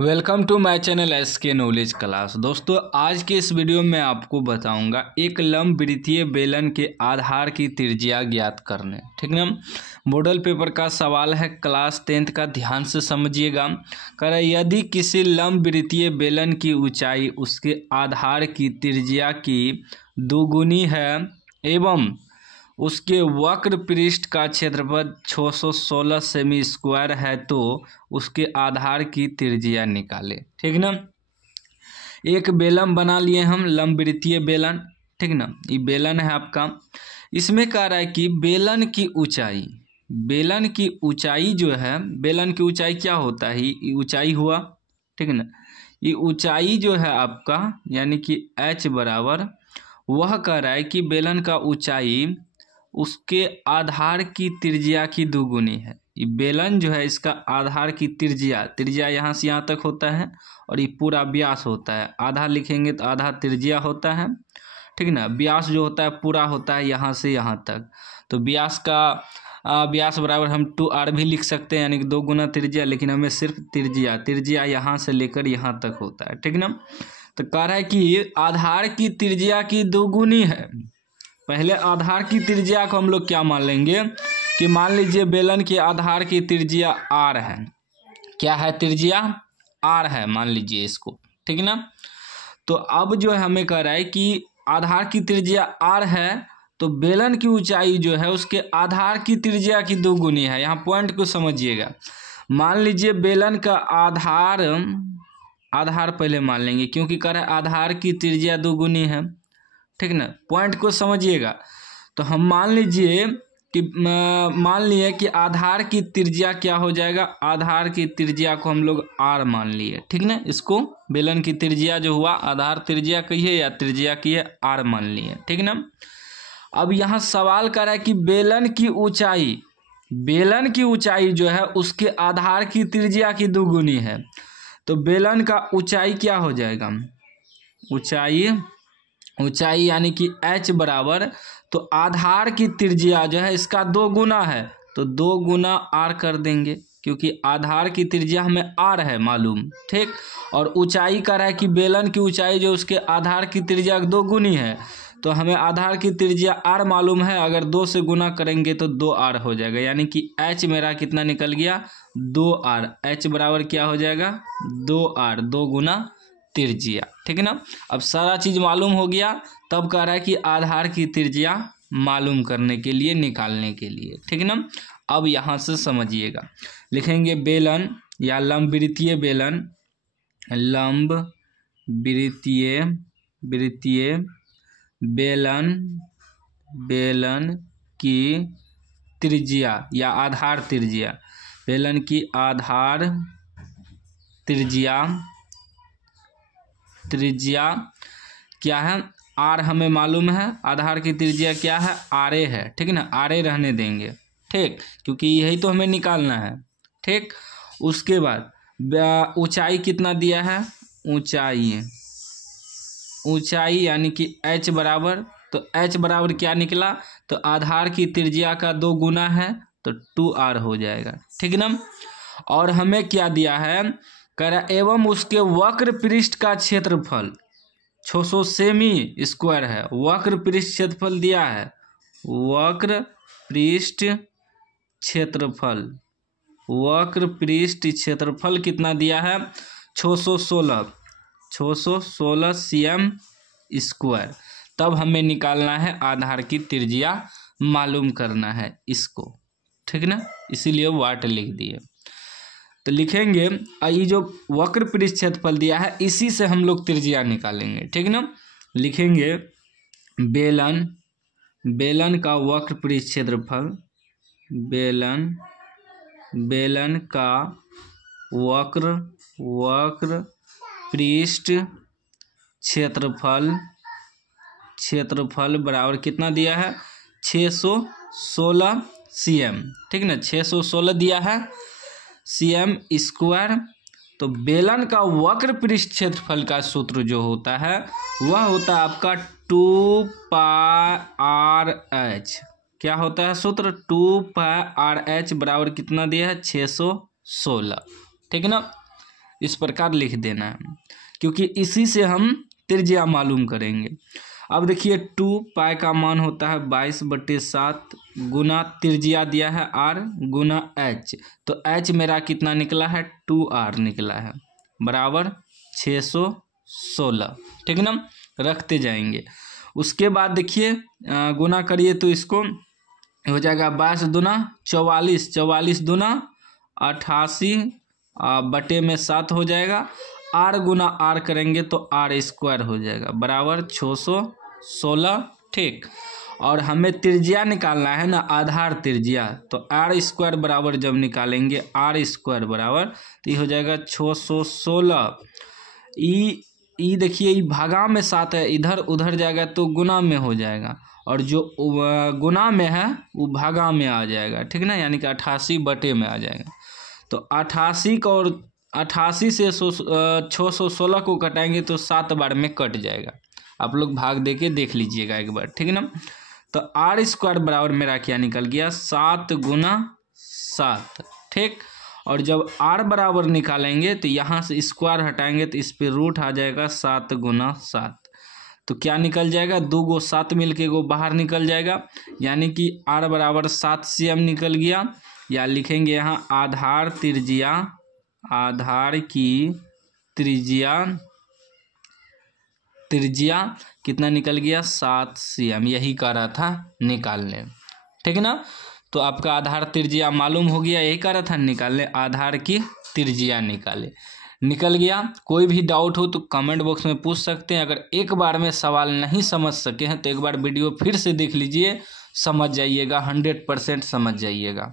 Welcome to my channel SK knowledge class. दोस्तों, आज के इस वीडियो में आपको बताऊंगा एक लंबवृत्तीय बेलन के आधार की त्रिज्या ज्ञात करने। ठीक ना, मॉडल पेपर का सवाल है, क्लास 10th का। ध्यान से समझिएगा। कह रहा है यदि किसी लंबवृत्तीय बेलन की ऊंचाई उसके आधार की त्रिज्या की दोगुनी है एवं उसके वक्र पृष्ठ का क्षेत्रफल 616 सेमी स्क्वायर है तो उसके आधार की त्रिज्या निकाले। ठीक ना, एक बेलन बना लिए हम, लंबवृत्तीय बेलन। ठीक ना, ये बेलन है आपका। इसमें कह रहा है कि बेलन की ऊंचाई जो है, बेलन की ऊंचाई क्या होता है, ये ऊंचाई हुआ। ठीक ना, ये ऊंचाई जो है आपका यानी कि h बराबर, वह कह रहा है कि बेलन का ऊंचाई उसके आधार की त्रिज्या की दोगुनी है। ये बेलन जो है, इसका आधार की त्रिज्या यहाँ से यहाँ तक होता है और ये पूरा व्यास होता है। आधा लिखेंगे तो आधा त्रिज्या होता है। ठीक ना, व्यास जो होता है पूरा होता है यहाँ से यहाँ तक। तो व्यास बराबर हम 2r भी लिख सकते हैं, यानी कि 2 गुना त्रिज्या, लेकिन हमें सिर्फ त्रिज्या यहाँ से लेकर यहाँ तक होता है। ठीक ना, तो कह रहा है कि आधार की त्रिज्या की दोगुनी है। पहले आधार की त्रिज्या को हम लोग क्या मान लेंगे कि मान लीजिए बेलन के आधार की त्रिज्या r है। क्या है त्रिज्या? r है, मान लीजिए इसको। ठीक ना, तो अब जो है हमें कह रहा है कि आधार की त्रिज्या r है तो बेलन की ऊंचाई जो है उसके आधार की त्रिज्या की दोगुनी है। यहाँ पॉइंट को समझिएगा। मान लीजिए बेलन का आधार पहले मान लेंगे, क्योंकि कह रहा है आधार की त्रिज्या दोगुनी है। ठीक ना, पॉइंट को समझिएगा। तो हम मान लिए कि आधार की त्रिज्या क्या हो जाएगा, आधार की त्रिज्या को हम लोग r मान लिए। ठीक ना, इसको बेलन की त्रिज्या जो हुआ, आधार त्रिज्या कहिए या त्रिज्या की है, r मान लिए। ठीक ना, अब यहाँ सवाल कर रहा है कि बेलन की ऊंचाई जो है उसके आधार की त्रिज्या की दोगुनी है। तो बेलन का ऊंचाई क्या हो जाएगा, ऊंचाई यानी कि h बराबर, तो आधार की त्रिज्या जो है इसका 2 गुना है, तो 2 गुना r कर देंगे, क्योंकि आधार की त्रिज्या हमें r है मालूम। ठीक, और ऊंचाई का रहा है कि बेलन की ऊंचाई जो उसके आधार की त्रिज्या 2 गुनी है, तो हमें आधार की त्रिज्या r मालूम है। अगर 2 से गुना करेंगे तो 2r हो जाएगा, यानी कि h मेरा कितना निकल गया, 2r। h बराबर क्या हो जाएगा, 2r, 2 गुना त्रिज्या। ठीक है ना, अब सारा चीज मालूम हो गया। तब कह रहा है कि आधार की त्रिज्या मालूम करने के लिए, निकालने के लिए। ठीक है ना, अब यहाँ से समझिएगा। लिखेंगे बेलन या लंबवृत्तीय बेलन की त्रिज्या या आधार त्रिज्या, बेलन की आधार त्रिज्या क्या है, r हमें मालूम है। आधार की त्रिज्या क्या है, r है। ठीक है ना, r रहने देंगे। ठीक, क्योंकि यही तो हमें निकालना है। ठीक, उसके बाद ऊंचाई कितना दिया है, ऊंचाई यानी कि h बराबर, तो h बराबर क्या निकला, तो आधार की त्रिज्या का 2 गुना है, तो 2r हो जाएगा। ठीक ना, और हमें क्या दिया है, कह रहा एवं उसके वक्र पृष्ठ का क्षेत्रफल 600 सेमी स्क्वायर है। वक्र पृष्ठ क्षेत्रफल दिया है, वक्र पृष्ठ क्षेत्रफल कितना दिया है, 616 cm स्क्वायर। तब हमें निकालना है आधार की त्रिज्या, मालूम करना है इसको। ठीक ना, इसीलिए वाट लिख दिए। तो लिखेंगे ये जो वक्र पृष्ठ क्षेत्रफल दिया है, इसी से हम लोग त्रिज्या निकालेंगे। ठीक ना, लिखेंगे बेलन का वक्र पृष्ठ क्षेत्रफल, बेलन का वक्र पृष्ठ क्षेत्रफल बराबर कितना दिया है, 616 cm। ठीक ना, 616 दिया है cm स्क्वायर। तो बेलन का वक्र पृष्ठ क्षेत्रफल का सूत्र जो होता है वह होता है आपका 2πrh। क्या होता है सूत्र, 2πrh बराबर कितना दिया है, 616। ठीक है ना, इस प्रकार लिख देना है, क्योंकि इसी से हम त्रिज्या मालूम करेंगे। अब देखिए 2 पाई का मान होता है 22/7 गुना त्रिज्या दिया है r गुना h, तो h मेरा कितना निकला है 2r निकला है, बराबर 616। ठीक है ना, रखते जाएंगे। उसके बाद देखिए गुना करिए तो इसको हो जाएगा 22 दूना 44, 44 दूना 88 बटे में 7 हो जाएगा। r गुना r करेंगे तो r² हो जाएगा, बराबर 616। ठीक, और हमें त्रिज्या निकालना है ना, आधार त्रिज्या, तो r² बराबर जब निकालेंगे r² बराबर तो ये हो जाएगा 616। ई देखिए ई भागा में 7 है, इधर उधर जाएगा तो गुना में हो जाएगा, और जो गुना में है वो भागा में आ जाएगा। ठीक ना, यानी कि 88 बटे में आ जाएगा। तो 88 का और 88 से 616 को कटाएंगे तो 7 बार में कट जाएगा। आप लोग भाग दे के देख लीजिएगा एक बार। ठीक है ना, तो r² बराबर मेरा क्या निकल गया 7 गुना 7। ठीक, और जब r बराबर निकालेंगे तो यहाँ से स्क्वायर हटाएंगे तो इस पे रूट आ जाएगा 7 गुना 7, तो क्या निकल जाएगा 2 गो 7 मिल के गो बाहर निकल जाएगा, यानी कि r बराबर 7 cm निकल गया। या लिखेंगे यहाँ आधार त्रिज्या, आधार की त्रिज्या कितना निकल गया 7 cm, यही कह रहा था निकालने। ठीक है ना, तो आपका आधार त्रिज्या मालूम हो गया, यही कह रहा था निकालने, आधार की त्रिज्या निकल गया। कोई भी डाउट हो तो कमेंट बॉक्स में पूछ सकते हैं। अगर एक बार में सवाल नहीं समझ सके हैं तो एक बार वीडियो फिर से देख लीजिए, समझ जाइएगा, 100% समझ जाइएगा।